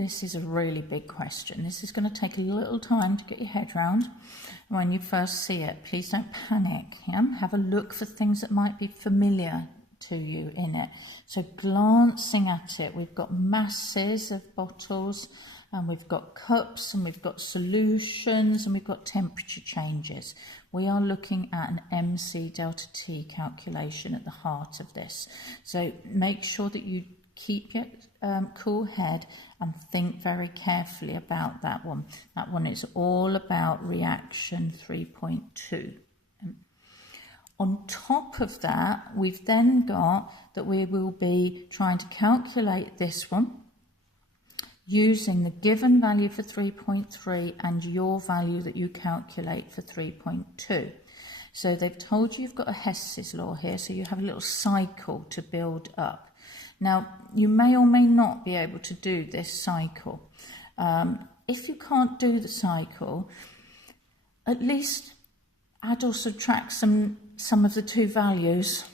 This is a really big question. This is going to take a little time to get your head round. When you first see it, please don't panic. Yeah? Have a look for things that might be familiar to you in it. So glancing at it, we've got masses of bottles, and we've got cups, and we've got solutions, and we've got temperature changes. We are looking at an MC delta T calculation at the heart of this. So make sure that you keep your cool head and think very carefully about that one. That one is all about reaction 3.2. On top of that, we've then got that we will be trying to calculate this one using the given value for 3.3 and your value that you calculate for 3.2. So they've told you you've got a Hess's law here, so you have a little cycle to build up. Now, you may or may not be able to do this cycle. If you can't do the cycle, at least add or subtract some of the two values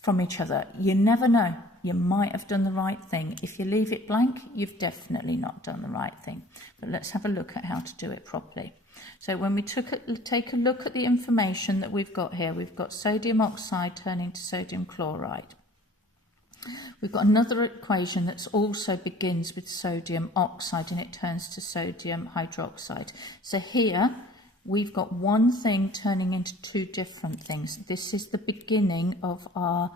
from each other. You never know. You might have done the right thing. If you leave it blank, you've definitely not done the right thing. But let's have a look at how to do it properly. So when we take a look at the information that we've got here, we've got sodium oxide turning to sodium chloride. We've got another equation that also begins with sodium oxide and it turns to sodium hydroxide. So here we've got one thing turning into two different things. This is the beginning of our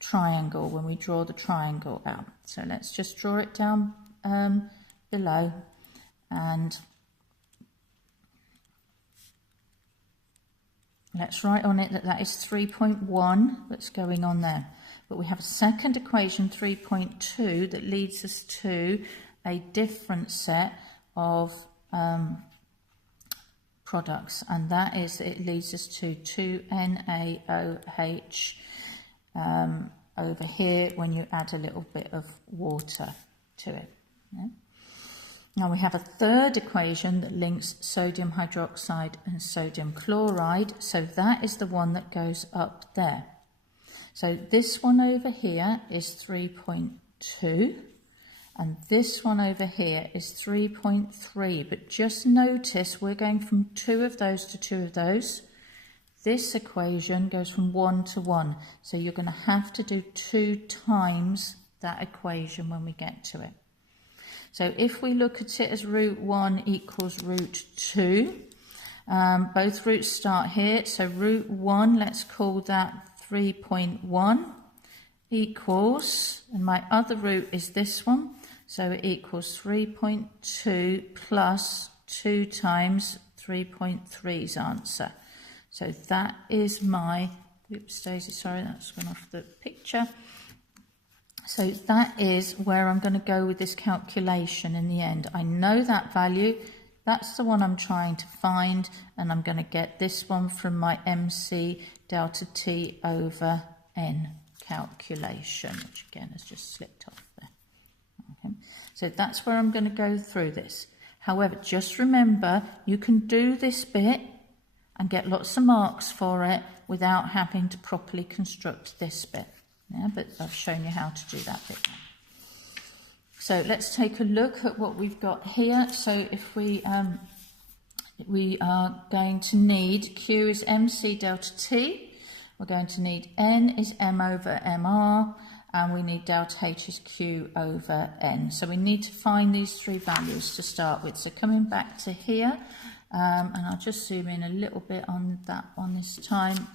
triangle when we draw the triangle out. So let's just draw it down below, and let's write on it that that is 3.1 that's going on there. But we have a second equation, 3.2, that leads us to a different set of products, and that is, it leads us to 2NaOH over here when you add a little bit of water to it. Yeah? Now we have a third equation that links sodium hydroxide and sodium chloride, so that is the one that goes up there. So this one over here is 3.2 and this one over here is 3.3, but just notice we're going from two of those to two of those. This equation goes from 1 to 1, so you're going to have to do 2 times that equation when we get to it. So if we look at it as root 1 equals root 2, both roots start here, so root 1, let's call that 3.1 equals, and my other root is this one, so it equals 3.2 plus 2 times 3.3's answer. So that is my, oops Daisy, sorry, that's gone off the picture. So that is where I'm going to go with this calculation in the end. I know that value, that's the one I'm trying to find, and I'm going to get this one from my MC delta T over N calculation, which again has just slipped off there. Okay. So that's where I'm going to go through this. However, just remember, you can do this bit and get lots of marks for it without having to properly construct this bit. Yeah, but I've shown you how to do that bit now. So let's take a look at what we've got here. So if we are going to need, Q is MC delta T, we're going to need N is M over MR, and we need delta H is Q over N. So we need to find these three values to start with. So coming back to here, and I'll just zoom in a little bit on that one this time.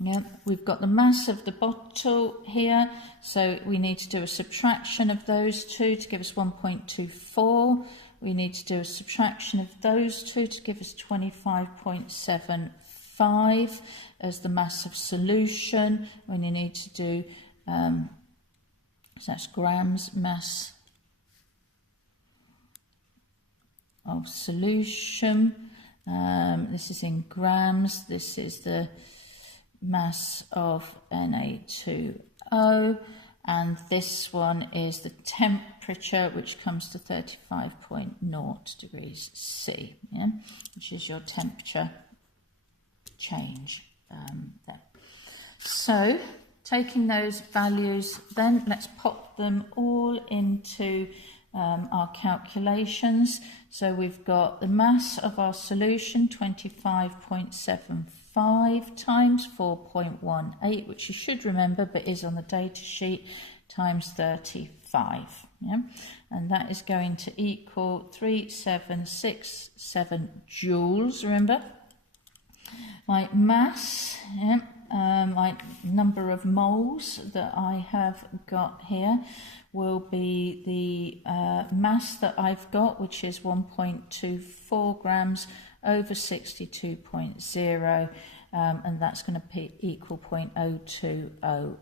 Yeah, we've got the mass of the bottle here, so we need to do a subtraction of those two to give us 1.24. We need to do a subtraction of those two to give us 25.75 as the mass of solution. When you need to do, so that's grams mass of solution. This is in grams, this is the mass of Na2O, and this one is the temperature, which comes to 35.0 degrees C, yeah? Which is your temperature change there. So taking those values, then let's pop them all into our calculations. So we've got the mass of our solution, 25.75 times 4.18, which you should remember but is on the data sheet, times 35. Yeah? And that is going to equal 3767 joules, remember? My mass, yeah, my number of moles that I have got here will be the mass that I've got, which is 1.24 grams over 62.0, and that's going to equal 0.0200.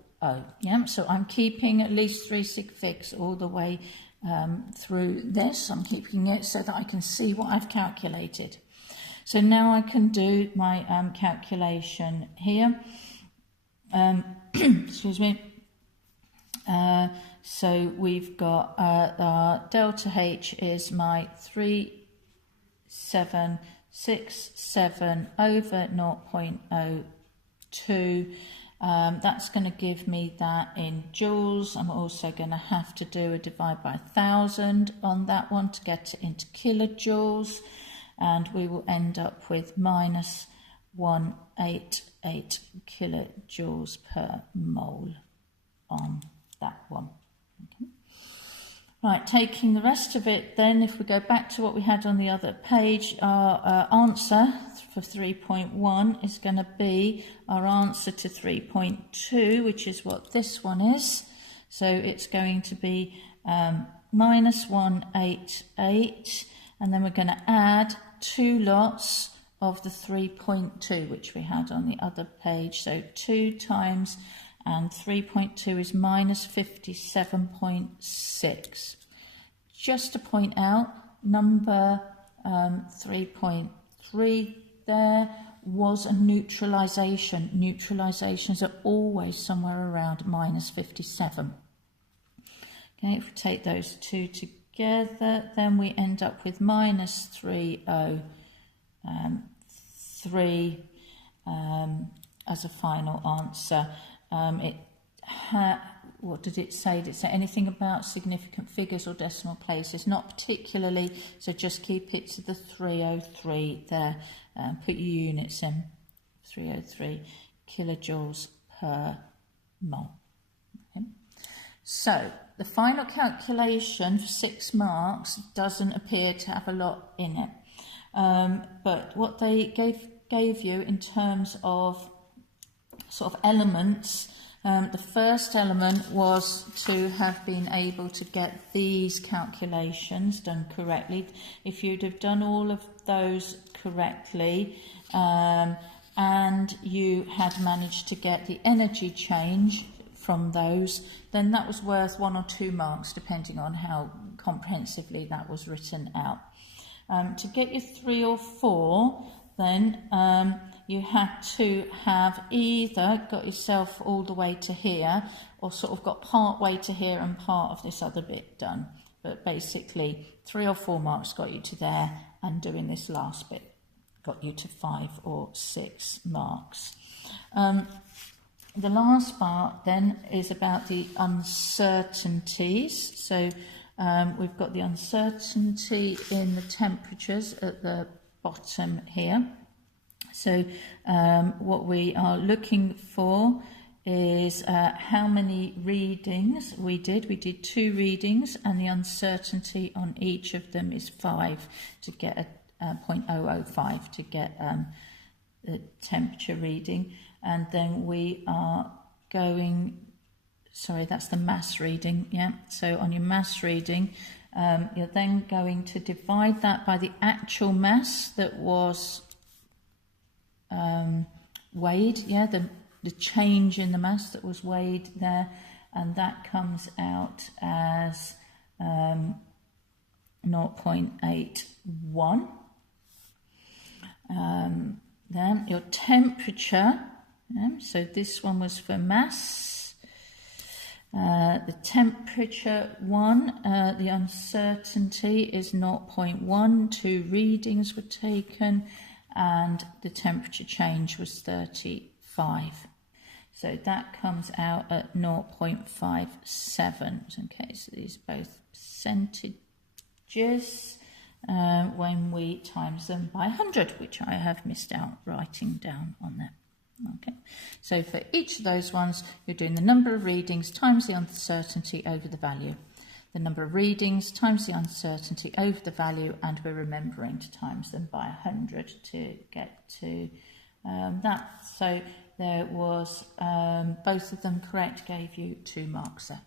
Yeah, so I'm keeping at least 3 sig figs all the way through this. I'm keeping it so that I can see what I've calculated. So now I can do my calculation here. Excuse me. So we've got our delta H is my 3767 over 0.02. That's going to give me that in joules. I'm also going to have to do a divide by 1,000 on that one to get it into kilojoules. And we will end up with minus 188 kilojoules per mole on that one. Okay. Right, taking the rest of it then, if we go back to what we had on the other page, our answer for 3.1 is going to be our answer to 3.2, which is what this one is. So it's going to be minus 188, and then we're going to add 2 lots of the 3.2, which we had on the other page. So 2 times and 3.2 is minus 57.6. Just to point out, number 3.3 there was a neutralisation. Neutralisations are always somewhere around minus 57. Okay, if we take those two together, then we end up with minus 303 as a final answer. What did it say? Did it say anything about significant figures or decimal places? Not particularly, so just keep it to the 303 there. Put your units in, 303 kilojoules per mole. Okay. So the final calculation for 6 marks doesn't appear to have a lot in it. But what they gave you in terms of sort of elements, the first element was to have been able to get these calculations done correctly. If you'd have done all of those correctly and you had managed to get the energy change from those, then that was worth 1 or 2 marks, depending on how comprehensively that was written out. To get your 3 or 4, then you had to have either got yourself all the way to here or sort of got part way to here and part of this other bit done. But basically 3 or 4 marks got you to there, and doing this last bit got you to 5 or 6 marks. The last part then is about the uncertainties. So we've got the uncertainty in the temperatures at the bottom here. So what we are looking for is how many readings we did. We did 2 readings, and the uncertainty on each of them is 5 to get a 0.005 to get the temperature reading. And then we are going, sorry, that's the mass reading, yeah. So on your mass reading, you're then going to divide that by the actual mass that was weighed, yeah, the change in the mass that was weighed there, and that comes out as 0.81. Then your temperature, so this one was for mass. The temperature one, the uncertainty is 0.1, 2 readings were taken, and the temperature change was 35. So that comes out at 0.57. Okay, so these are both percentages when we times them by 100, which I have missed out writing down on there. Okay, so for each of those ones, you're doing the number of readings times the uncertainty over the value. The number of readings times the uncertainty over the value, and we're remembering to times them by 100 to get to that. So there was both of them correct, gave you 2 marks there.